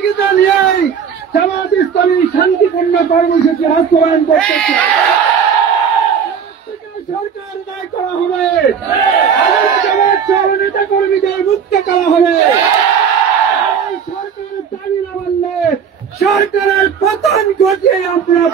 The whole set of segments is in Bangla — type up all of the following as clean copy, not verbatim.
সহযোগিতা নিয়েই জামাত ইসলামী শান্তিপূর্ণ কর্মসূচি বাস্তবায়ন করতেছে। সরকার দায় করা হবে, জামাত সহ নেতা কর্মীদের মুক্ত করা হবে। সরকারের দাবি না মানলে সরকারের পতন ঘটিয়ে আমরা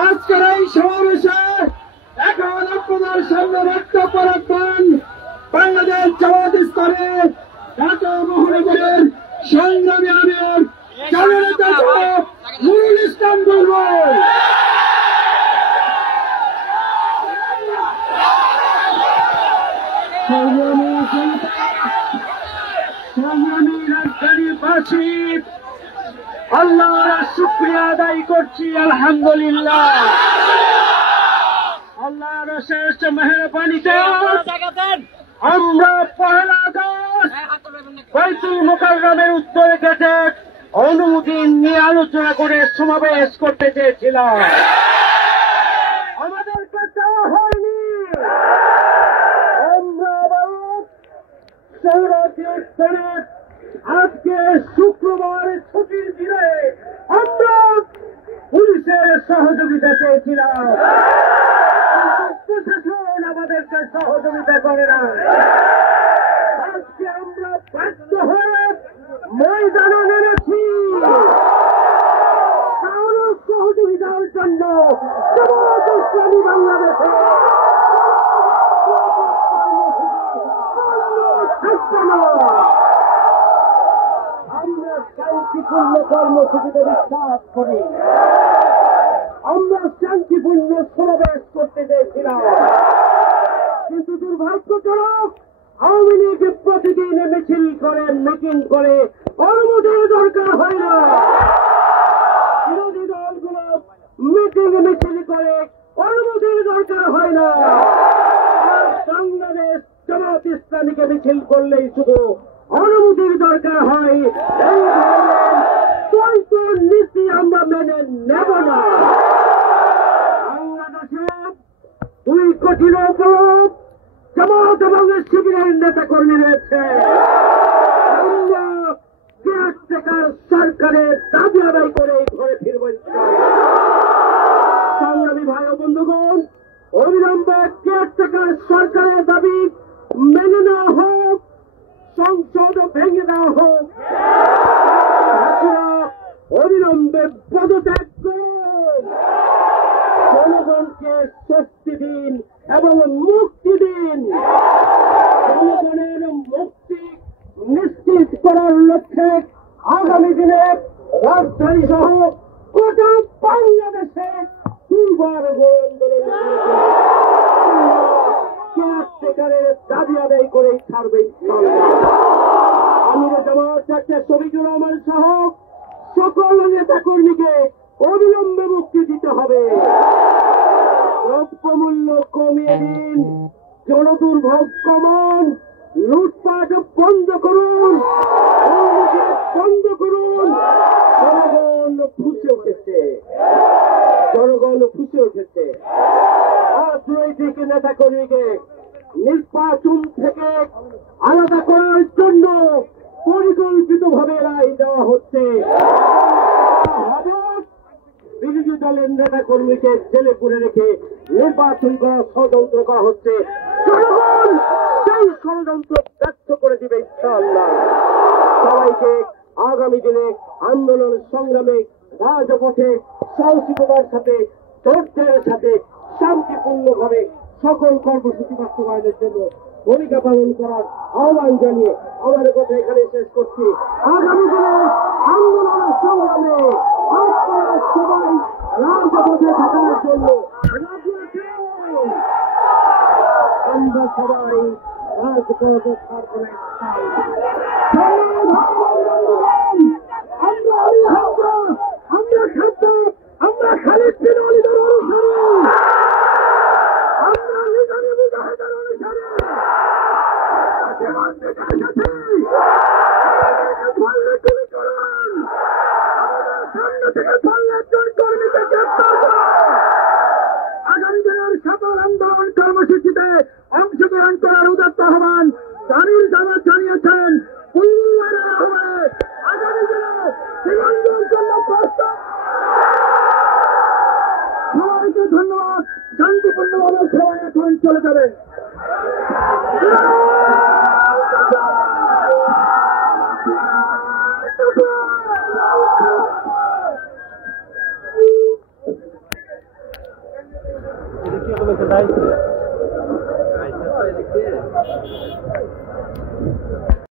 আজকের এই সমাবেশে এখন আপনাদের সামনে বক্তব্য রাখবেন বাংলাদেশ জামাত ইসলামী ঢাকা মহানগরের সংগ্রামী আমির জননেতা নুরুল ইসলাম বুলবুল। সংগ্রামী রাজধানীবাসী আল্লাহর শুকরিয়া আদায় করছি, আলহামদুলিল্লাহ। আল্লাহর শেষ মেহেরবানিতে আমরা পহেলা আগস্ট বাইতুল মুকাররমের উত্তর গেটে অনুমতি নিয়ে আলোচনা করে সমাবেশ করতে চেয়েছিলাম, আমাদেরকে দেওয়া হয়নি। আমরা আজকে শুক্রবার ছুটির দিনে আমরা পুলিশের সহযোগিতা চেয়েছিলাম, প্রশাসন আমাদেরকে সহযোগিতা করে না। আজকে আমরা বাধ্য হয়ে ময়দানে নেমেছি কারো সহযোগিতার জন্য। জামাত ইসলামী বাংলাদেশে আমরা শান্তিপূর্ণ কর্মসূচিতে বিশ্বাস করি, আমরা শান্তিপূর্ণ সমাবেশ করতে চেয়েছিলাম, কিন্তু দুর্ভাগ্যজনক আওয়ামী লীগ প্রতিদিন মিছিল করে মিটিং করে অনুমতির দরকার হয় না। বিরোধী দলগুলো মিটিং মিছিল করে অনুমতির দরকার হয় না। আর বাংলাদেশ জামাত ইসলামীকে মিছিল করলেই শুধু অনুমতির দরকার হয়, এই ধরনের নীতি আমরা মেনে নেব না। বাংলাদেশে 2 কোটির উপর জামাত এবং শিবিরের নেতা কর্মী রয়েছে। আমরা কেয়ারটেকার সরকারের দাবি আদায় করে ঘরে ফিরব। সংগ্রামী ভাই ও বন্ধুগণ, অবিলম্বে কেয়ারটেকার সরকারের দাবি মেনে নেওয়া হোক, সংসদ ভেঙে দেওয়া হোক, অবিলম্বে পদত্যাগ করুন, জনগণকে স্বস্তি দিন এবং মুক্তি দিন। জনগণের মুক্তি নিশ্চিত করার লক্ষ্যে আগামী দিনে রাজধানী সহ গোটা বাংলাদেশে দুর্বার আন্দোলন কেয়ারটেকারের দাবি আদায় করেই ছাড়বে। আমির জামাত ডাক্তার শফিকুর রহমান সহ সকল নেতা কর্মীকে অবিলম্বে মুক্তি দিতে হবে। দ্রব্যমূল্য কমিয়ে দিন, জনদুর্ভোগ কমান, লুটপাট বন্ধ করুন, বন্ধ করুন। জনগণ ফুসে উঠেছে, জনগণ ফুসে উঠেছে। রাজনৈতিক নেতা কর্মীকে নির্বাচন থেকে আলাদা করার জন্য পরিকল্পিতভাবে রায় দেওয়া হচ্ছে। বিরোধী দলের নেতা কর্মীকে জেলে পুরে রেখে নির্বাচন করার ষড়যন্ত্র করা হচ্ছে। জনগণ সেই ষড়যন্ত্র ব্যর্থ করে দিবে ইনশাআল্লাহ। সবাইকে আগামী দিনে আন্দোলন সংগ্রামে রাজপথে সাহসিকতার সাথে, ধৈর্যের সাথে, শান্তিপূর্ণভাবে সকল কর্মসূচি বাস্তবায়নের জন্য ভূমিকা পালন করার আহ্বান জানিয়ে আমার কথা এখানে শেষ করছি। আগামী দিনে আন্দোলন সংগ্রামে আপনারা সবাই রাজপথে থাকার জন্য আমরা সবাই রাজপথে থাকবো। আমরা খালিদ বিন ওয়ালিদের অনুসারী, আমরা নিজামী মুজাহিদের অনুসারী। পারলে গুলি করুন, সামনে থেকে পারলে একজন কর্মীকে গ্রেফতার করুন। আগামী দিনের সকল আন্দোলন কর্মসূচিতে অংশগ্রহণ করার উদাত্ত আহ্বান আমির জামাত জানিয়েছেন। আগামী দিনে নিরঞ্জন জন্য প্রস্তাব। সবাইকে ধন্যবাদ। শান্তিপূর্ণভাবে সবাই এখন চলে যাবেন। দায়িত্ব